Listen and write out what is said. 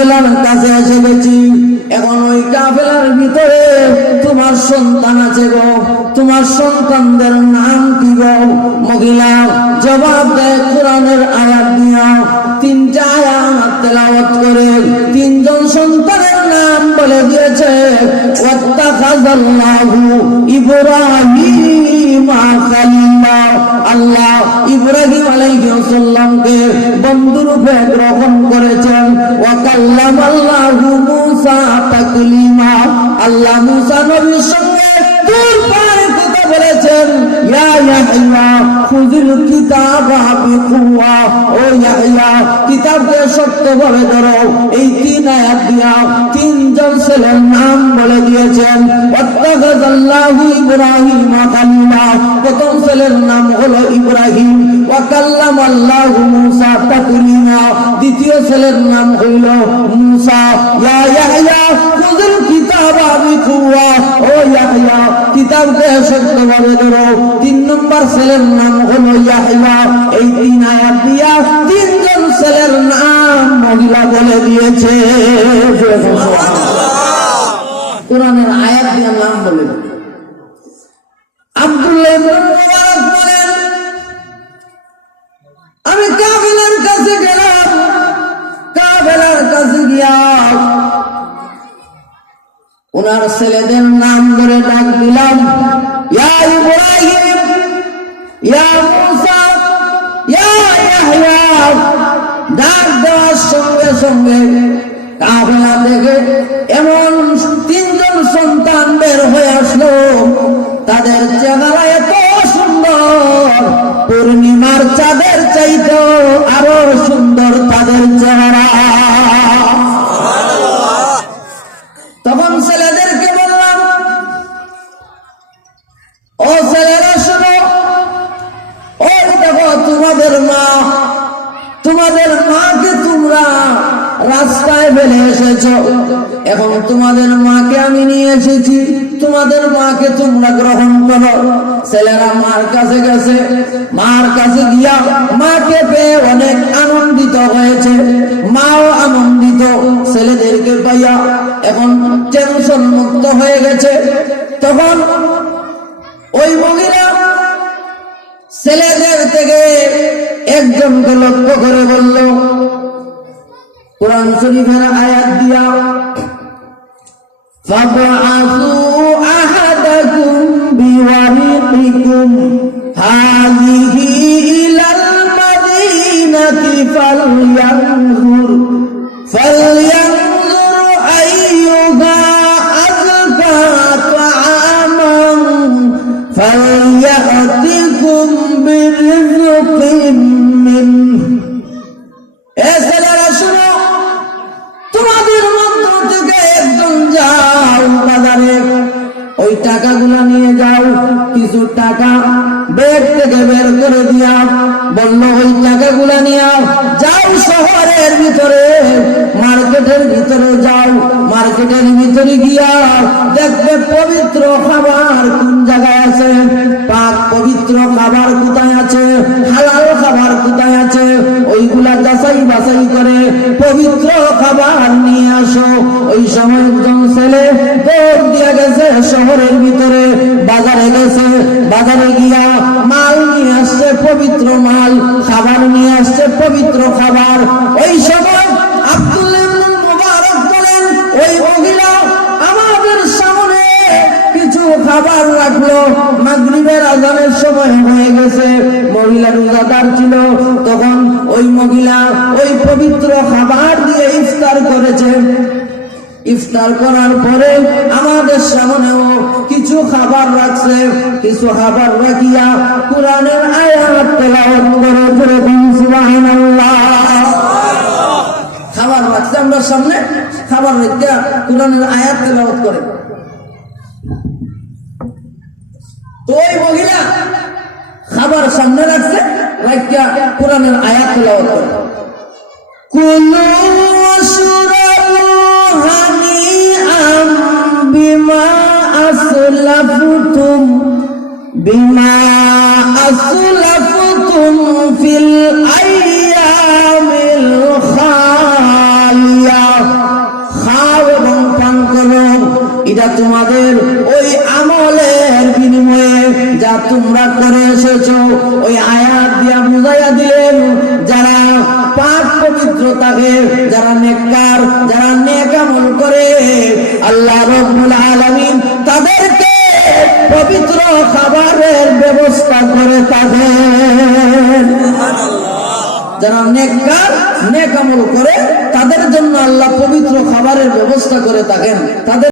কাফেলার কাছে এসে গেছি, এখন ওই কাফেলার ভিতরে তোমার সন্তান আছে গো, তোমার সন্তানদের নাম কি গো? মহিলা জবাব দেয় কোরআনের আয়াত দিয়া, তিনটা আয়াত তেলাওয়াত করে তিনজন সন্তানের নাম বলে দিয়েছে। ওয়াত্তাখাযাল্লাহু ইব্রাহিমা খলিলা, আল্লাহ ইব্রাহিম আলাইহিস সালামকে বন্ধুরূপে গ্রহণ করেছেন। ওয়া কাল্লামাল্লাহু মূসা তাকলিমা, আল্লাহ মূসা নবীর সঙ্গে দূর পারে কথা বলেছেন। ইয়া ইয়াহইয়া খুযিল কিতাবা বিকুওয়া, ও ইয়াহইয়া কিতাবকে শক্তভাবে ধরো। এই তিন আয়াত দিয়া তিনজন ছেলের নাম বলে দিয়েছেন। ওয়াত্তাখাযাল্লাহু ইব্রাহিমা খলিলা, প্রথম ছেলের নাম হলো ইব্রাহিম। ওয়া কাল্লামাল্লাহু মূসা তাকলিমা, দ্বিতীয় ছেলের নাম হইল মূসা। ইয়া ইয়াহইয়া খুযিল কিতাবা বিকুওয়া, ও ইয়াহইয়া কিতাবকে শক্তভাবে ধরো। তিন নম্বর ছেলের নাম হলো ইয়াহইয়া। এই তিন আয়াত দিয়া তিনজন ছেলের নাম মহিলা বলে দিয়েছে। কোরআনের আয়াত দিয়া নাম বলে। আব্দুল্লাহ ইবনে মুবারক বলেন, আমি কাফেলার কাছে গেলাম, কাফেলার কাছে গিয়া ওনার ছেলেদের নাম ধরে ডাক দিলাম, ইয়া ইব্রাহিম, ইয়া মূসা, ইয়া ইয়াহইয়া। ডাক দেওয়ার সঙ্গে সঙ্গে কাফেলা থেকে এমন তিনজন সন্তান বের হয়ে আসলো, তাদের চেহারা এত সুন্দর, পূর্ণিমার চাঁদের চাইতে আরো সুন্দর তাদের চেহারা। তখন ছেলেদেরকে বললাম, ও ছেলেরা শোনো, ওই দেখো তোমাদের মা, তোমাদের মাকে তোমরা রাস্তায় ফেলে এসেছো, এখন তোমাদের মাকে আমি নিয়ে এসেছি, তোমাদের মাকে তোমরা গ্রহণ করো। ছেলেরা মার কাছে গেছে, মার কাছে গিয়া মাকে পেয়ে অনেক আনন্দিত হয়েছে, মাও আনন্দিত ছেলেদেরকে পাইয়া, এখন টেনশন মুক্ত হয়ে গেছে। তখন ওই মহিলা ছেলেদের থেকে একজনকে লক্ষ্য করে বলল, কোরআন শরীফের আয়াত দিয়া, ফাবআসু আহাদাকুম বিওয়ারিকুম হাযিহি ইলাল মাদিনাতি ফালয়ানজুর আইয়ুহা আযকা তাআমান ফালয়াতিকুম বিরিজকিম মিনহু। তোমাদের মধ্য থেকে একজন যাও বাজারে, ওই টাকাগুলা নিয়ে যাও, কিছু টাকা ব্যাগ থেকে বের করে দিয়া বলল, ওই টাকাগুলা নিয়ে যাও শহরের ভিতরে, মার্কেটের ভিতরে যাও, মার্কেটের ভিতরে গিয়া দেখবে পবিত্র খাবার কোন জায়গায় আছে, পাক পবিত্র খাবার কোথায় আছে, হালাল খাবার কোথায় আছে, ওইগুলা যাচাই বাছাই করে পবিত্র খাবার নিয়ে আসো। ওই সময় একজন ছেলে দৌড় দিয়ে গেছে শহরের ভিতরে, বাজারে গেছে, বাজারে গিয়া মাল নিয়ে আসছে, পবিত্র মাল, খাবার নিয়ে আসছে, পবিত্র খাবার। ওই সময় আব্দুল্লাহ ইবনে মুবারক বলেন, ওই মহিলা আমাদের সামনে কিছু খাবার রাখলো। মাগরিবের আযানের সময় হয়ে গেছে, মহিলা রোজাদার ছিল, তখন ওই মহিলা ওই পবিত্র খাবার দিয়ে ইফতার করেছে। ইফতার করার পরে আমাদের সামনেও কিছু খাবার রাখছে, কিছু খাবার রাখিয়া কোরআনের আয়াত তেলাওয়াত করে বলুন সুবহানাল্লাহ। খাবার রাখছে আমরা সামনে, খাবার রাখিয়া কোরআনের আয়াত তেলাওয়াত করে। তো ওই মহিলা খাবার সামনে রাখছে, রাখিয়া কোরআনের আয়াত তেলাওয়াত করে। কুলু ওয়াশরাবু হানিআম বিমা আসলাফতুম ফিল আইয়ামিল খালিয়া এটা তোমাদের ওই আমলের বিনিময়ে যা তোমরা করে এসেছো। ওই আয়াত দিয়া বুঝাইয়া দিলেন যারা পাক পবিত্র থাকে, যারা নেককার, যারা নেক আমল করে, আল্লাহ রাব্বুল আলামিন তাদেরকে পবিত্র খাবারের ব্যবস্থা করে থাকেন। যারা নেককার, নেক আমল করে, তাদের জন্য আল্লাহ পবিত্র খাবারের ব্যবস্থা করে থাকেন। তাদের